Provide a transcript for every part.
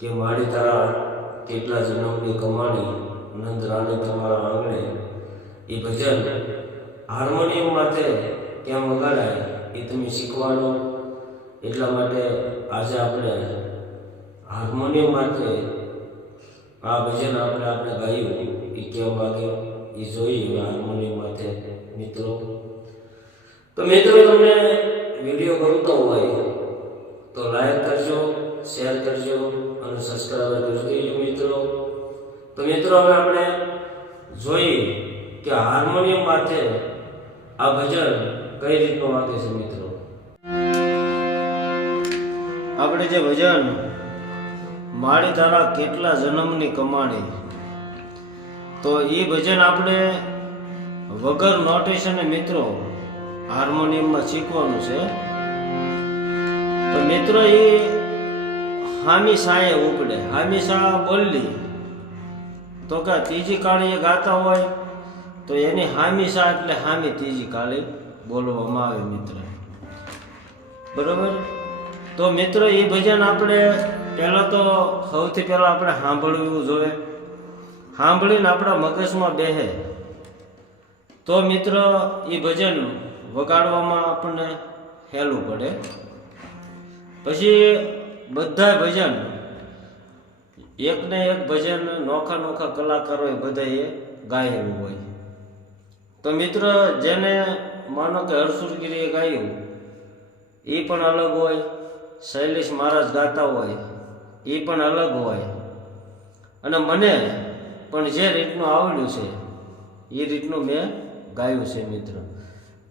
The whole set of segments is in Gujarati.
કે મારી તારા કેટલા જન્મની કમાણી નંદ રાણી તમારા આંગણે એ ભજન હાર્મોનિયમ માથે કેમ વગાડાય એ તમે શીખવાનો। એટલા માટે આજે આપણે હાર્મોનિયમ માથે આ ભજન આપણે ગાયું એ કેમ વાગ્યો એ જોઈએ હાર્મોનિયમ માથે મિત્રો। તો મિત્રો તમને વિડીયો ગમતો હોય તો લાઈક કરજો, શેર કરજો અને સબસ્ક્રાઈબ કરજો મિત્રો। તો મિત્રો હવે આપણે જોઈએ કે હાર્મોનિયમ માથે આ ભજન કઈ રીતનું વાગે છે મિત્રો। આપણે જે ભજન મારી તારા કેટલા જન્મની કમાણી, તો એ ભજન આપણે વગર નોટેશને મિત્રો હાર્મોનિયમમાં શીખવાનું છે। તો મિત્રો એ હામી સાએ ઉપડે, હામી સા બોલી તો કે ત્રીજી કાળી ગાતા હોય તો એની હામી સા એટલે હામી ત્રીજી કાળી બોલવામાં આવે મિત્ર, બરોબર। તો મિત્રો એ ભજન આપણે પહેલાં તો સૌથી પહેલાં આપણે સાંભળવું જોઈએ, સાંભળીને આપણા મગજમાં બેસે તો મિત્ર એ ભજન વગાડવામાં આપણને સહેલું પડે। પછી બધા ભજન એકને એક ભજન નોખા નોખા કલાકારોએ બધાએ ગાયેલું હોય। તો મિત્ર જેને માનો કે હરસુરગીરીએ ગાયું એ પણ અલગ હોય, શૈલેષ મહારાજ ગાતા હોય એ પણ અલગ હોય, અને મને પણ જે રીતનું આવડ્યું છે એ રીતનું મેં ગાયું છે મિત્ર।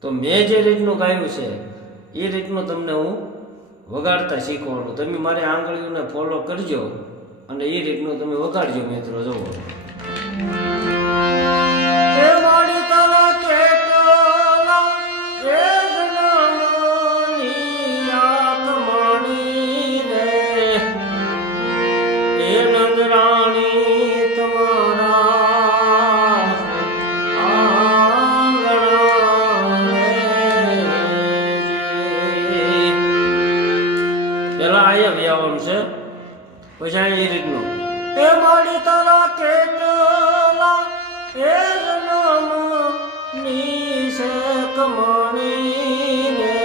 તો મેં જે રીતનું ગાયું છે એ રીતનું તમને હું વગાડતા શીખવાડું, તમે મારી આંગળીઓને ફોલો કરજો અને એ રીતનું તમે વગાડજો મિત્રો। જુઓ પછી એ રીતનું એ મારી તારા કેટલા એ જન્મની છે કમાણી રે,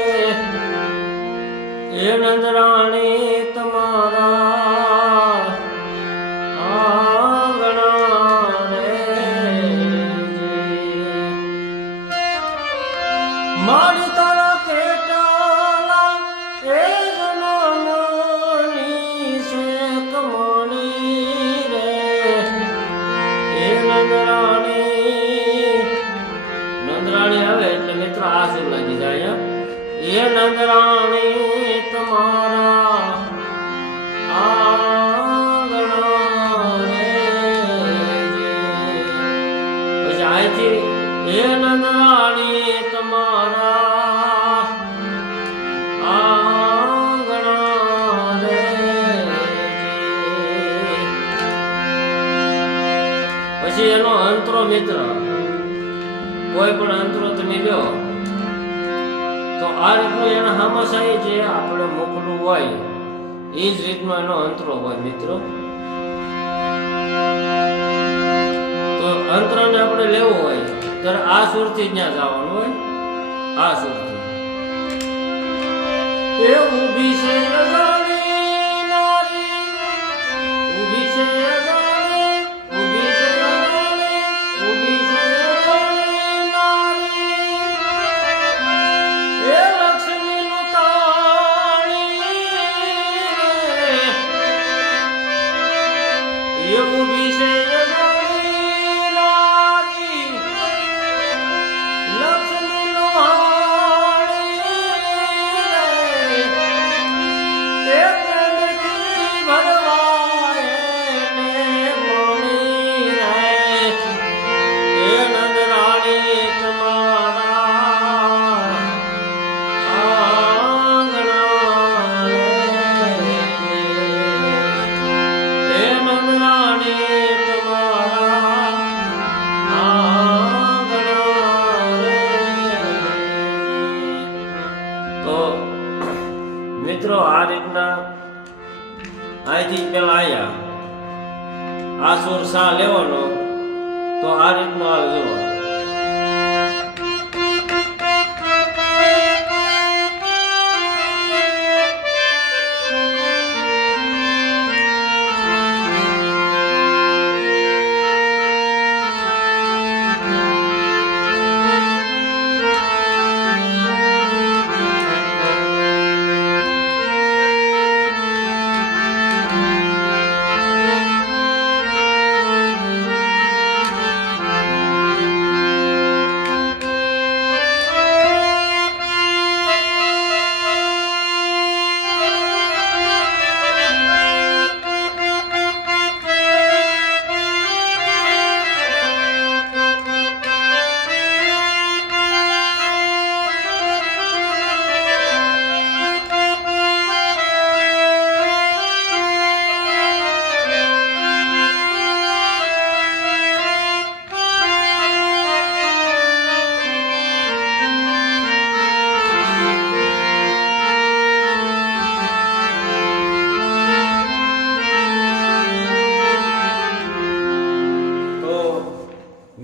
એ નંદરાણી તમારા આંગણા રે, મારી તારા કેટલા એ નંદરાણી આવે એટલે મિત્રો આ સુર લાગી જાય। એ નંદરાણી તમારા આંગણા રે, પછી આથી એ નંદરાણી તમારા આંગણા રે, પછી એનો અંતરો મિત્ર કોઈ પણ અંતરો તમે લ્યો તો આ રીતનું એના હામાશાહી જે આપણે મોકલું હોય એ જ રીતનો એનો અંતરો હોય મિત્રો। તો અંતરને આપણે લેવું હોય ત્યારે આ સુરથી ત્યાં જવાનું હોય, આ સુરથી એ ઊભી છે ઊભી છે અહીંથી પેલા આવ્યા આ સુર સા લેવાનો તો આ રીતનો આવે જોવા.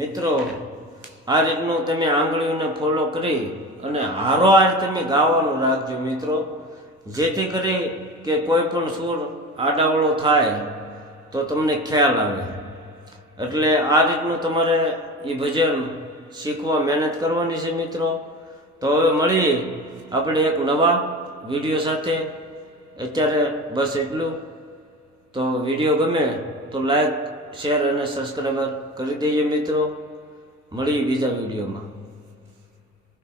મિત્રો આ રીતનું તમે આંગળીઓને ફોલો કરી અને હારોહાર તમે ગાવાનું રાખજો મિત્રો, જેથી કરી કે કોઈ પણ સૂર આડાવળો થાય તો તમને ખ્યાલ આવે. એટલે આ રીતનું તમારે એ ભજન શીખવા મહેનત કરવાની છે મિત્રો. તો હવે મળીએ આપણે એક નવા વિડીયો સાથે. અત્યારે બસ એટલું. તો વિડીયો ગમે તો લાઈક, શેર અને સબસ્ક્રાઈબર કરી દઈએ મિત્રો. મળીએ બીજા વિડીયોમાં.